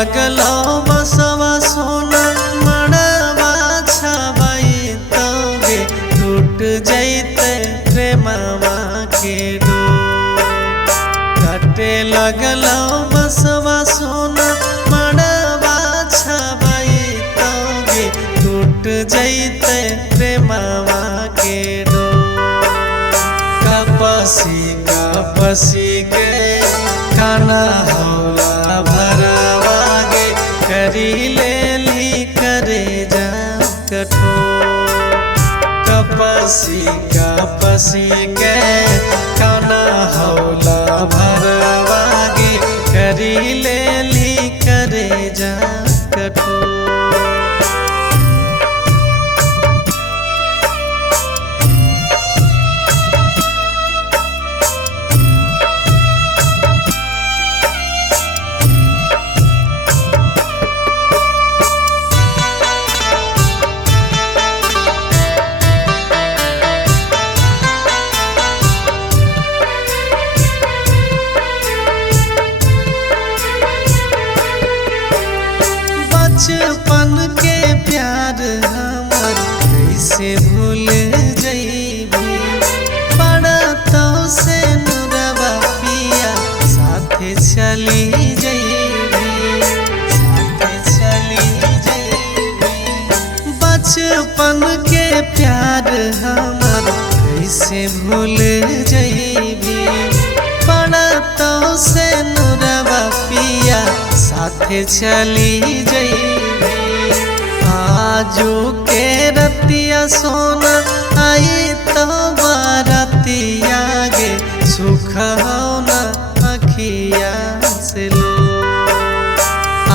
लगलो बसवा सोना मड़वा छबाई तोगे टूट जैते प्रेमवा के डोर। काटे लगलो बसवा सोना मड़वा छबाई तोगे टूट जैते प्रेमवा के डोर। कपसी के काना होला भरवागे करी लेली करे जा कठोर। कपसी के काना होला भरवागे करी लेली करे जा कठोर। बचपन के प्यार हमर कैसे भूल जइबी। पड़तो से नुरवा पिया साथे चली जइबी। बचपन के प्यार हमर कैसे भूल जइबी। पड़तो से नुरवा पिया साथे चली जइबी। आजू के रतिया सोना आई तो बारतिया गे सुख होना अखिया से लो।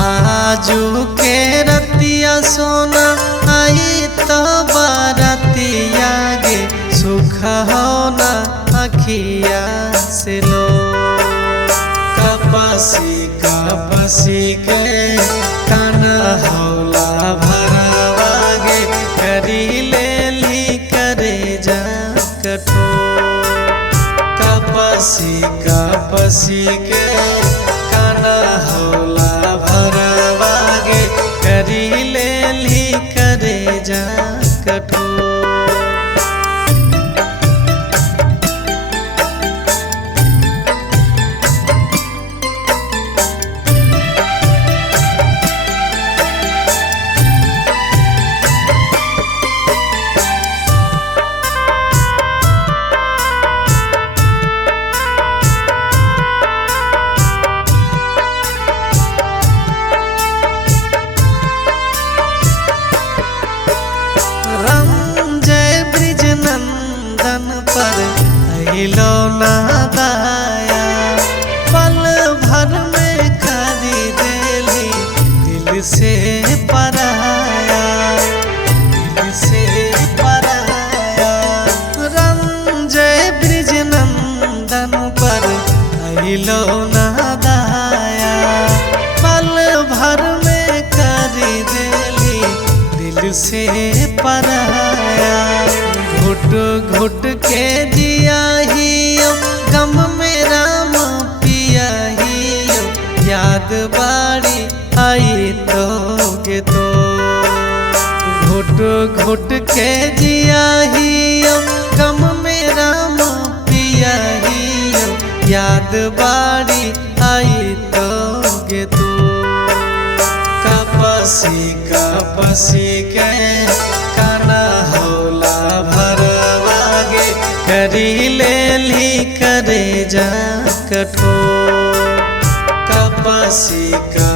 आजू के रतिया सोना आई तो बारतिया गे सुख होना अखिया से लो। कपसी के काना होला भरवागे करी लेली करे जा कठोर। कपसी के काना होला भरवागे करी लेली करे जा कठोर। पर अइलो ना दाया पल भर में करी देली दिल से पराया। रंजय ब्रिज नंदन पर अइलो ना दाया पल भर में करी देली दिल से पराया। घुट के जिया ही गम में राम पिया ही याद बाड़ी आई तोगे तो। घुट के जिया ही गम में राम पिया ही याद बाड़ी आई तोगे तो। कपसी के काना होला भरवागे करी लेली करे जा कठोर। कपसी के